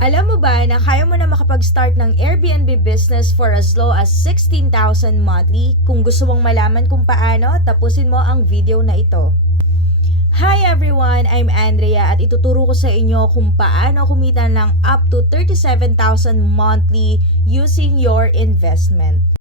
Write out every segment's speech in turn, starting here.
Alam mo ba na kaya mo na makapag-start ng Airbnb business for as low as 16,000 monthly? Kung gusto mong malaman kung paano, tapusin mo ang video na ito. Hi everyone! I'm Andrea at ituturo ko sa inyo kung paano kumita ng up to 37,000 monthly using your investment.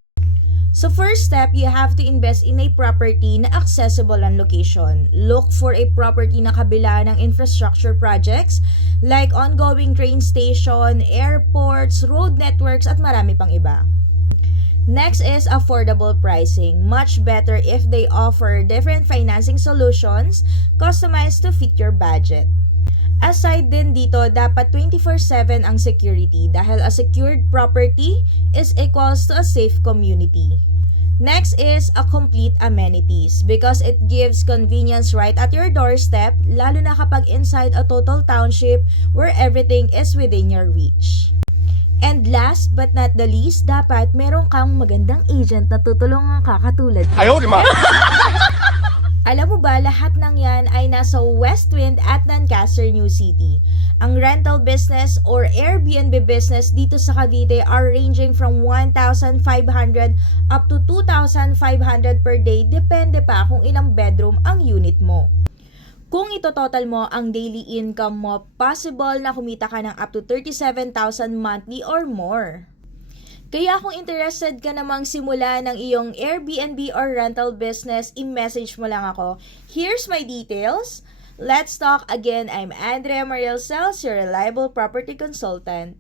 So first step, you have to invest in a property na accessible ang location. Look for a property na kabila ng infrastructure projects like ongoing train station, airports, road networks at marami pang iba. Next is affordable pricing. Much better if they offer different financing solutions customized to fit your budget. Aside din dito, dapat 24/7 ang security dahil a secured property is equals to a safe community. Next is a complete amenities because it gives convenience right at your doorstep, lalo na kapag inside a total township where everything is within your reach. And last but not the least, dapat meron kang magandang agent na tutulungan ka katulad ko. Ayaw, di ba? Alam mo ba, lahat ng yan ay nasa Westwind at Lancaster, New City. Ang rental business or Airbnb business dito sa Cavite are ranging from 1,500 up to 2,500 per day, depende pa kung ilang bedroom ang unit mo. Kung ito-total mo ang daily income mo, possible na kumita ka ng up to 37,000 monthly or more. Kaya kung interested ka namang simula ng iyong Airbnb or rental business, i-message mo lang ako. Here's my details. Let's talk again. I'm Andrea Mariel Sales, your reliable property consultant.